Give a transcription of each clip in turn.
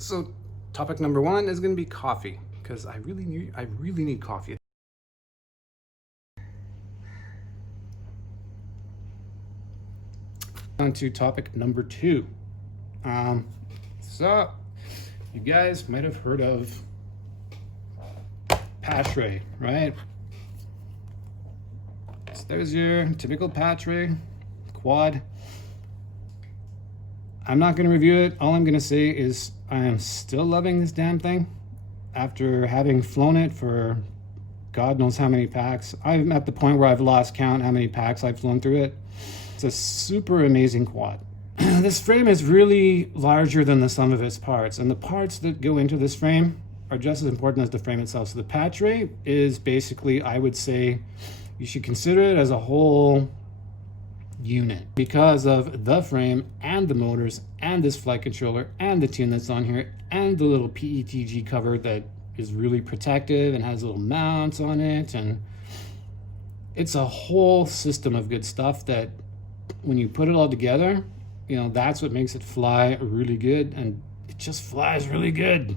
So topic number one is going to be coffee, because I really need coffee. On to topic number two. So you guys might have heard of PachRay, right? So there's your typical PachRay quad. I'm not going to review it. All I'm going to say is I am still loving this damn thing after having flown it for God knows how many packs. I'm at the point where I've lost count how many packs I've flown through it. It's a super amazing quad. This frame is really larger than the sum of its parts, and the parts that go into this frame are just as important as the frame itself. So the PachRay is basically, I would say, you should consider it as a whole unit because of the frame and the motors and this flight controller and the tune that's on here and the little PETG cover that is really protective and has little mounts on it, and it's a whole system of good stuff that when you put it all together, you know, that's what makes it fly really good, and it just flies really good.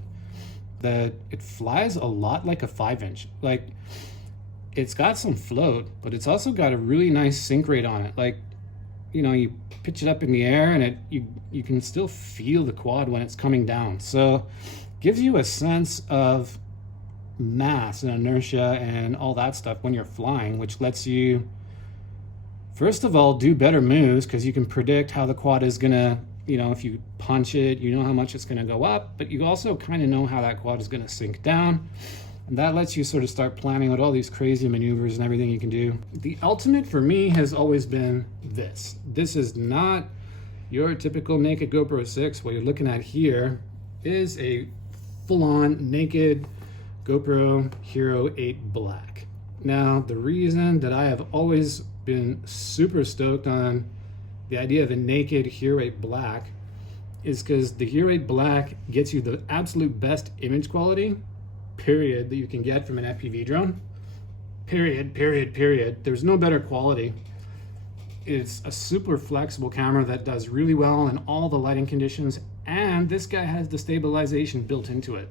That it flies a lot like a 5-inch. Like, it's got some float, but it's also got a really nice sink rate on it. Like, you know, you pitch it up in the air and you can still feel the quad when it's coming down. So gives you a sense of mass and inertia and all that stuff when you're flying, which lets you, first of all, do better moves because you can predict how the quad is gonna, you know, if you punch it, you know how much it's gonna go up, but you also kind of know how that quad is gonna sink down. And that lets you sort of start planning out all these crazy maneuvers and everything you can do. The ultimate for me has always been this. This is not your typical naked GoPro 6. What you're looking at here is a full-on naked GoPro Hero 8 Black. Now, the reason that I have always been super stoked on the idea of a naked Hero 8 Black is because the Hero 8 Black gets you the absolute best image quality, period, that you can get from an FPV drone. Period. There's no better quality. It's a super flexible camera that does really well in all the lighting conditions, and this guy has the stabilization built into it.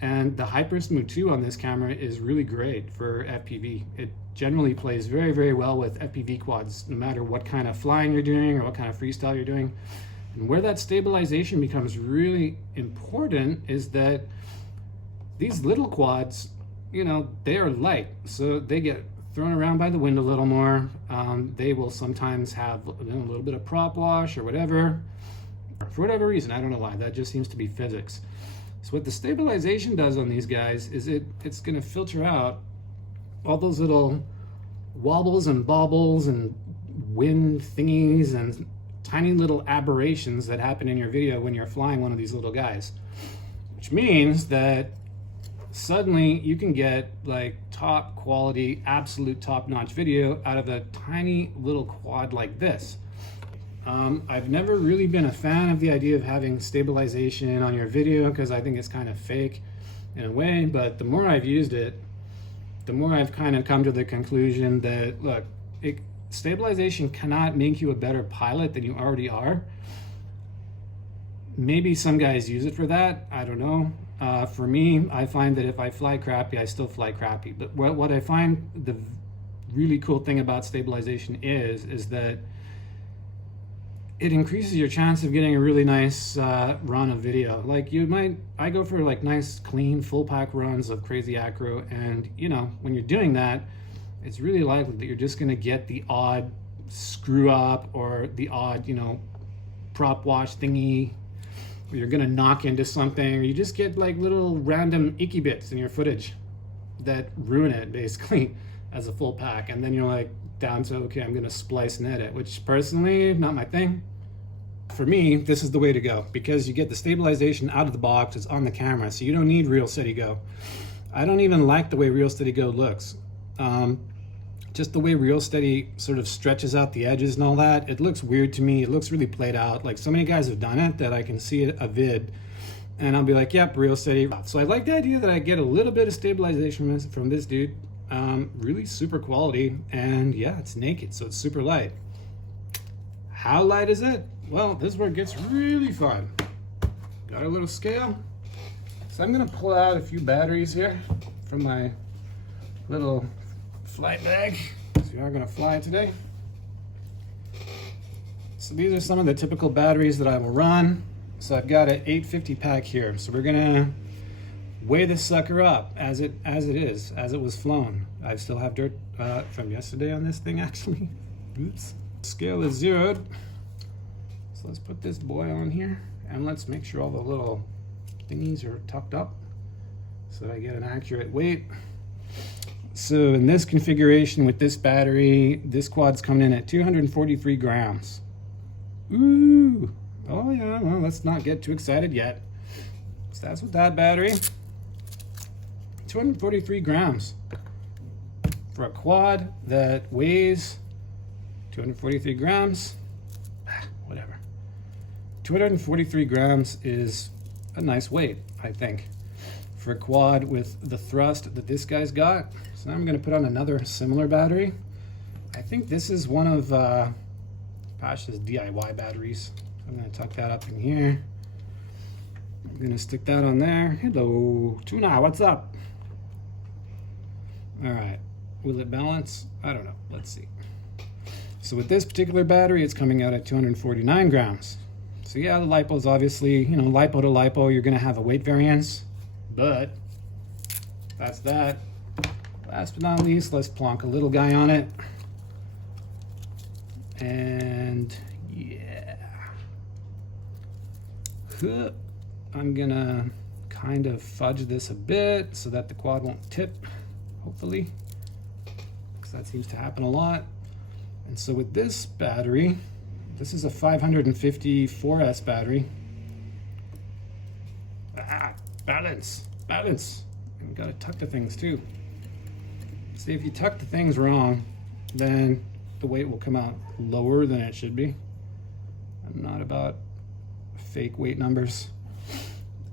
And the Hyper Smooth 2 on this camera is really great for FPV. It generally plays very, very well with FPV quads, no matter what kind of flying you're doing or what kind of freestyle you're doing. And where that stabilization becomes really important is that these little quads, you know, they are light, so they get thrown around by the wind a little more. They will sometimes have a little bit of prop wash or whatever. For whatever reason, I don't know why, that just seems to be physics. So what the stabilization does on these guys is it's gonna filter out all those little wobbles and bobbles and wind thingies and tiny little aberrations that happen in your video when you're flying one of these little guys. Which means that suddenly you can get like top quality, absolute top-notch video out of a tiny little quad like this. I've never really been a fan of the idea of having stabilization on your video because I think it's kind of fake in a way, but the more I've used it, the more I've kind of come to the conclusion that, look, stabilization cannot make you a better pilot than you already are. Maybe some guys use it for that, I don't know. For me, I find that if I fly crappy, I still fly crappy. But what I find the really cool thing about stabilization is that it increases your chance of getting a really nice run of video. Like I go for like nice, clean, full pack runs of crazy acro, and you know, when you're doing that, it's really likely that you're just gonna get the odd screw up or the odd, you know, prop wash thingy, or you're gonna knock into something, or you just get like little random icky bits in your footage that ruin it basically as a full pack. And then you're like down to, okay, I'm gonna splice and edit, which personally, not my thing. For me, this is the way to go because you get the stabilization out of the box, it's on the camera, so you don't need Real Steady Go. I don't even like the way Real Steady Go looks. Just the way Real Steady sort of stretches out the edges and all that, it looks weird to me. It looks really played out. Like, so many guys have done it that I can see a vid and I'll be like, yep, Real Steady. So I like the idea that I get a little bit of stabilization from this dude. Really super quality, and yeah, it's naked, so it's super light. How light is it? Well, this is where it gets really fun. got a little scale. So I'm gonna pull out a few batteries here from my little flight bag. So we are gonna fly today. So these are some of the typical batteries that I will run. So I've got an 850 pack here. So we're gonna weigh this sucker up as it was flown. I still have dirt from yesterday on this thing actually. Oops. Scale is zeroed. So let's put this boy on here and let's make sure all the little thingies are tucked up so that I get an accurate weight. So in this configuration with this battery, this quad's coming in at 243 grams. Ooh, oh yeah, well, let's not get too excited yet. So that's with that battery. 243 grams for a quad that weighs 243 grams, whatever. 243 grams is a nice weight, I think, for a quad with the thrust that this guy's got. So now I'm gonna put on another similar battery. I think this is one of Pach's DIY batteries. I'm gonna tuck that up in here. I'm gonna stick that on there. Hello, Tuna, what's up? All right, will it balance? I don't know, let's see. So with this particular battery, it's coming out at 249 grams. So yeah, the lipo is obviously, you know, lipo to lipo, you're gonna have a weight variance, but that's that. Last but not least, let's plonk a little guy on it. And yeah. I'm gonna kind of fudge this a bit so that the quad won't tip, hopefully, because that seems to happen a lot. And so with this battery, this is a 550 4S battery. Balance. You gotta tuck the things too. See, if you tuck the things wrong, then the weight will come out lower than it should be. I'm not about fake weight numbers.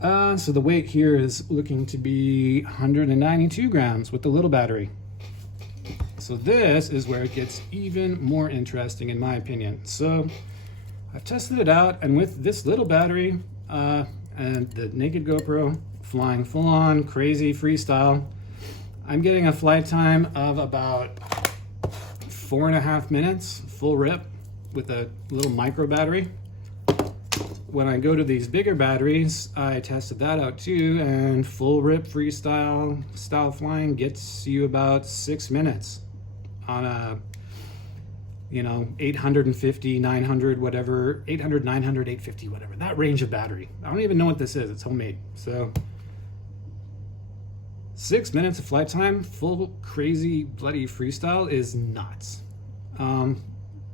So the weight here is looking to be 192 grams with the little battery. So this is where it gets even more interesting in my opinion. So I've tested it out, and with this little battery and the naked GoPro flying full on crazy freestyle, I'm getting a flight time of about 4.5 minutes full rip with a little micro battery. When I go to these bigger batteries, I tested that out too, and full rip freestyle style flying gets you about 6 minutes on a, you know, 850, 900, whatever, 800, 900, 850, whatever, that range of battery. I don't even know what this is, it's homemade. So 6 minutes of flight time, full crazy bloody freestyle is nuts.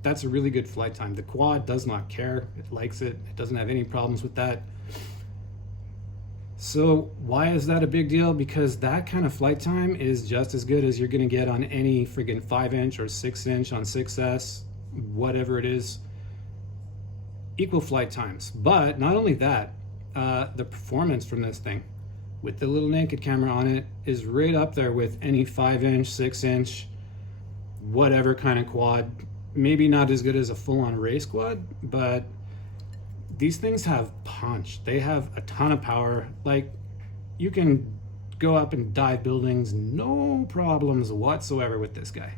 That's a really good flight time. The quad does not care, it likes it, it doesn't have any problems with that. So why is that a big deal? Because that kind of flight time is just as good as you're gonna get on any friggin' 5-inch or 6-inch on 6S, whatever it is, equal flight times. But not only that, the performance from this thing with the little naked camera on it is right up there with any 5-inch, 6-inch, whatever kind of quad. Maybe not as good as a full-on race quad, but these things have punch. They have a ton of power. Like, you can go up and dive buildings, no problems whatsoever with this guy.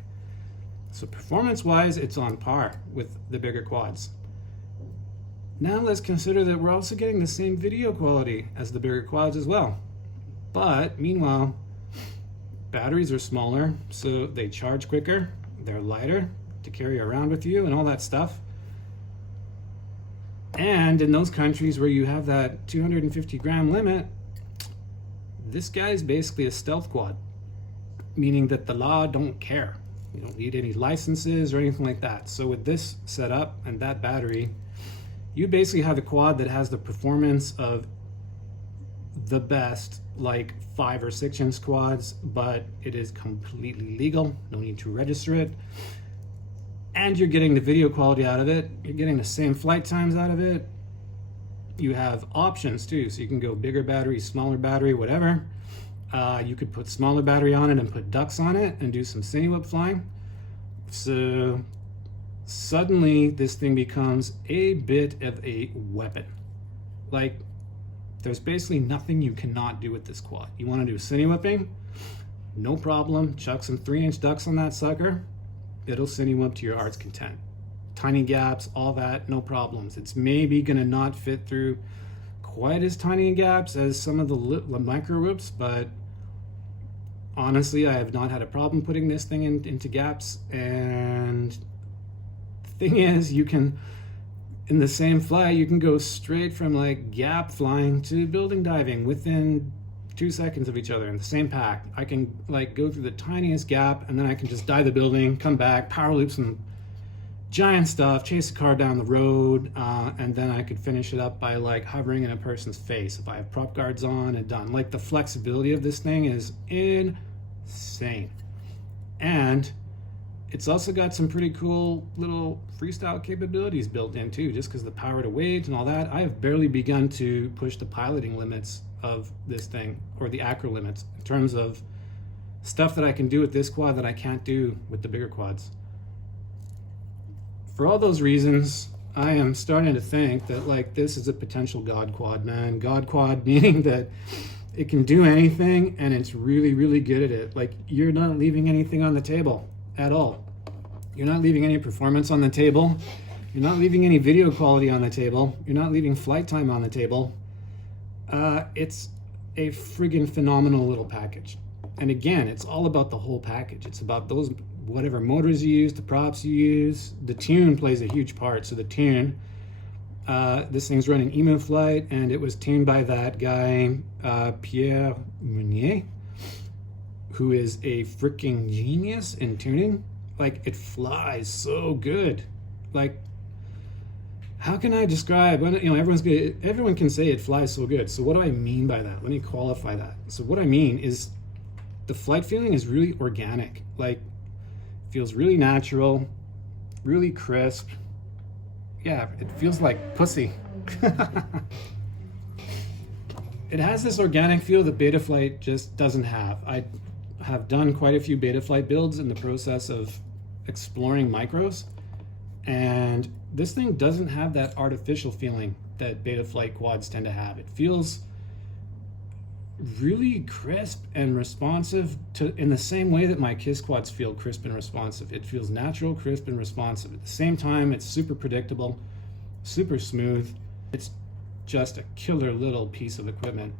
So performance-wise, it's on par with the bigger quads. Now let's consider that we're also getting the same video quality as the bigger quads as well. But meanwhile, batteries are smaller, so they charge quicker, they're lighter to carry around with you and all that stuff. And in those countries where you have that 250 gram limit, this guy's basically a stealth quad, meaning that the law don't care. You don't need any licenses or anything like that. So with this setup and that battery, you basically have a quad that has the performance of the best, like 5 or 6 inch quads, but it is completely legal. No need to register it. And you're getting the video quality out of it. You're getting the same flight times out of it. You have options too, so you can go bigger battery, smaller battery, whatever. You could put smaller battery on it and put ducks on it and do some Cinewhip flying. So suddenly this thing becomes a bit of a weapon. Like, There's basically nothing you cannot do with this quad. You want to do cine whipping? No problem. Chuck some 3-inch ducks on that sucker. It'll cine whip to your heart's content. Tiny gaps, all that, no problems. It's maybe going to not fit through quite as tiny gaps as some of the micro whips, but honestly, I have not had a problem putting this thing into gaps. And the thing is, you can, in the same flight, you can go straight from like gap flying to building diving within 2 seconds of each other in the same pack. I can like go through the tiniest gap, and then I can just dive the building, come back, power loop some giant stuff, chase a car down the road, and then I could finish it up by like hovering in a person's face if I have prop guards on and done. Like the flexibility of this thing is insane. And it's also got some pretty cool little freestyle capabilities built in too, just because the power to weight and all that. I have barely begun to push the piloting limits of this thing, or the acro limits, in terms of stuff that I can do with this quad that I can't do with the bigger quads. For all those reasons, I am starting to think that like this is a potential God quad, man. God quad meaning that it can do anything and it's really, really good at it. Like you're not leaving anything on the table at all. You're not leaving any performance on the table. You're not leaving any video quality on the table. You're not leaving flight time on the table. It's a friggin' phenomenal little package. And again, it's all about the whole package. It's about those, whatever motors you use, the props you use. The tune plays a huge part. So the tune, this thing's running emu flight, and it was tuned by that guy, Pierre Meunier, who is a freaking genius in tuning. Like, it flies so good. Like, how can I describe, you know, everyone can say it flies so good. So what do I mean by that? Let me qualify that. So what I mean is the flight feeling is really organic. Like, it feels really natural, really crisp. Yeah, it feels like pussy. It has this organic feel that Betaflight just doesn't have. I have done quite a few Betaflight builds in the process of exploring micros, and this thing doesn't have that artificial feeling that Betaflight quads tend to have. It feels really crisp and responsive in the same way that my KISS quads feel crisp and responsive. It feels natural, crisp, and responsive. At the same time, it's super predictable, super smooth. It's just a killer little piece of equipment.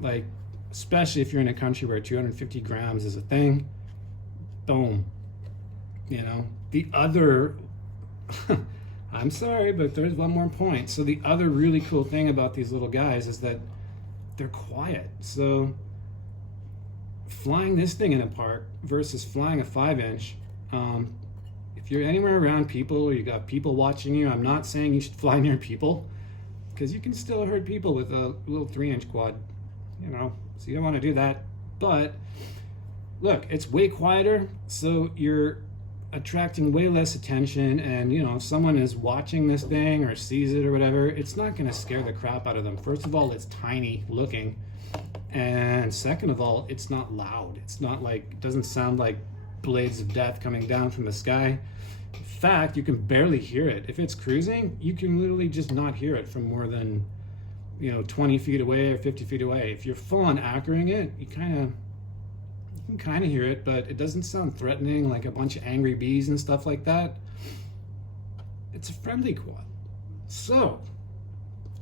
Like, especially if you're in a country where 250 grams is a thing, boom. You know, the other, I'm sorry, but there's one more point. So the other really cool thing about these little guys is that they're quiet. So flying this thing in a park versus flying a 5-inch, if you're anywhere around people or you got people watching you, I'm not saying you should fly near people, because you can still hurt people with a little 3-inch quad, you know, so you don't want to do that. But look, it's way quieter, so you're attracting way less attention, and you know, if someone is watching this thing or sees it or whatever, it's not going to scare the crap out of them. First of all, it's tiny looking, and second of all, it's not loud. It's not like, it doesn't sound like blades of death coming down from the sky. In fact, you can barely hear it. If it's cruising, you can literally just not hear it from more than, you know, 20 feet away or 50 feet away. If you're full on acroing it, you can kind of hear it, but it doesn't sound threatening like a bunch of angry bees and stuff like that. It's a friendly quad. So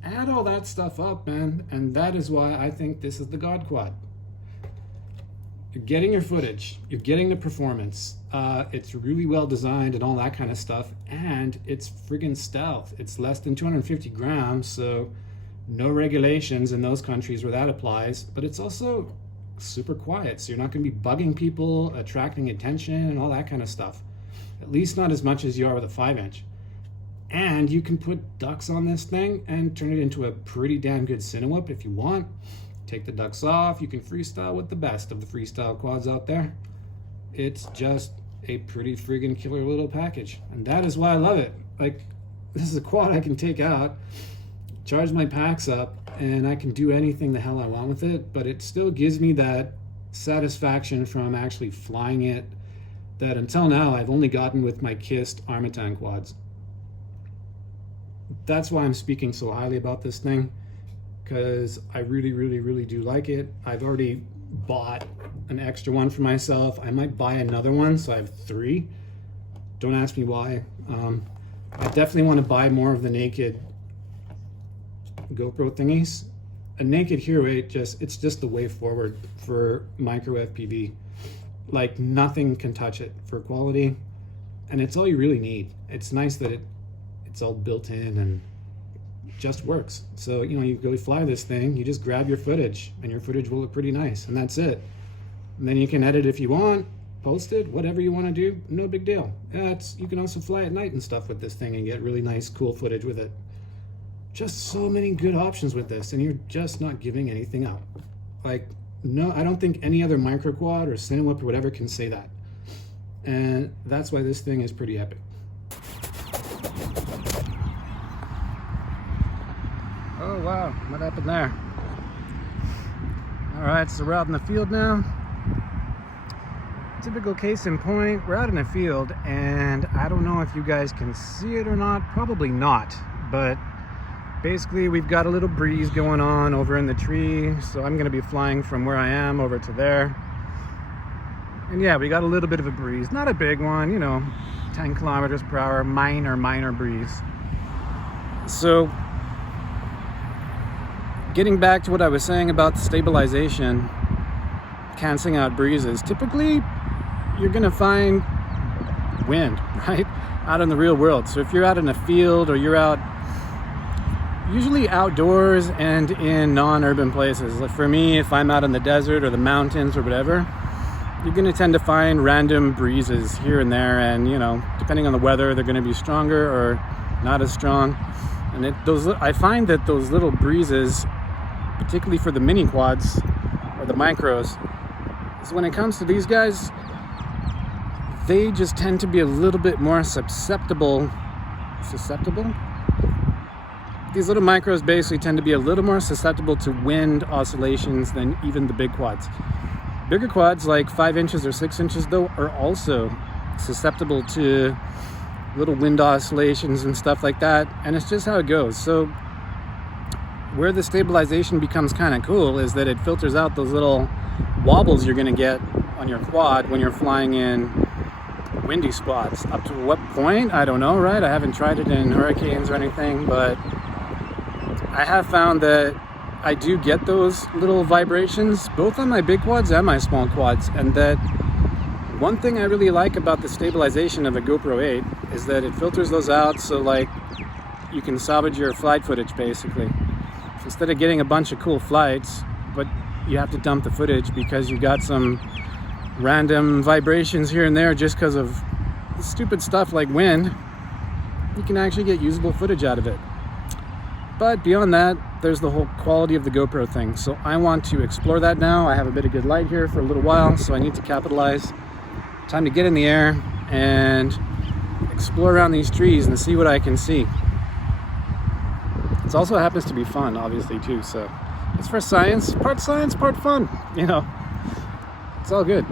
add all that stuff up, man, and that is why I think this is the God quad. You're getting your footage, you're getting the performance, it's really well designed and all that kind of stuff, and it's friggin' stealth. It's less than 250 grams, so no regulations in those countries where that applies, but it's also super quiet, so you're not going to be bugging people, attracting attention, and all that kind of stuff. At least not as much as you are with a 5-inch. And you can put ducks on this thing and turn it into a pretty damn good cinewhoop if you want. Take the ducks off, you can freestyle with the best of the freestyle quads out there. It's just a pretty friggin' killer little package, and that is why I love it. Like, this is a quad I can take out, charge my packs up, and I can do anything the hell I want with it, but it still gives me that satisfaction from actually flying it that until now I've only gotten with my kissed Armatan quads. That's why I'm speaking so highly about this thing. because I really do like it. I've already bought an extra one for myself. I might buy another one, so I have 3. Don't ask me why. I definitely want to buy more of the naked GoPro thingies. A naked Hero8 it's just the way forward for micro FPV. Like nothing can touch it for quality, and it's all you really need. It's nice that it's all built in and just works. So, you know, you go fly this thing, you just grab your footage, and your footage will look pretty nice, and that's it. And then you can edit if you want, post it, whatever you want to do, no big deal. Yeah, you can also fly at night and stuff with this thing and get really nice, cool footage with it. Just so many good options with this, and you're just not giving anything up. Like, no, I don't think any other micro quad or Cinewhip or whatever can say that. And that's why this thing is pretty epic. Oh wow, what happened there? All right, so we're out in the field now. Typical case in point, we're out in a field, and I don't know if you guys can see it or not, probably not, but basically we've got a little breeze going on over in the tree, so I'm gonna be flying from where I am over to there. And yeah, we got a little bit of a breeze, not a big one, you know, 10 kilometers per hour, minor breeze. So getting back to what I was saying about the stabilization, canceling out breezes, typically you're gonna find wind, right? Out in the real world. So if you're out in a field or you're out, usually outdoors and in non-urban places. Like for me, if I'm out in the desert or the mountains or whatever, you're gonna tend to find random breezes here and there, and you know, depending on the weather, they're gonna be stronger or not as strong. And I find that those little breezes, particularly for the mini quads or the micros, is when it comes to these guys, they just tend to be a little bit more susceptible? These little micros basically tend to be a little more susceptible to wind oscillations than even the big quads. Bigger quads like 5 inches or 6 inches though are also susceptible to little wind oscillations and stuff like that, and it's just how it goes. So where the stabilization becomes kind of cool is that it filters out those little wobbles you're going to get on your quad when you're flying in windy spots. Up to what point, I don't know, right? I haven't tried it in hurricanes or anything, but I have found that I do get those little vibrations both on my big quads and my small quads. And that one thing I really like about the stabilization of a GoPro 8 is that it filters those out, so like you can salvage your flight footage basically. So instead of getting a bunch of cool flights, but you have to dump the footage because you got some random vibrations here and there just because of stupid stuff like wind, you can actually get usable footage out of it. But beyond that, there's the whole quality of the GoPro thing. So I want to explore that now. I have a bit of good light here for a little while, so I need to capitalize. Time to get in the air and explore around these trees and see what I can see. It also happens to be fun, obviously, too. So it's for science, part fun, you know. It's all good.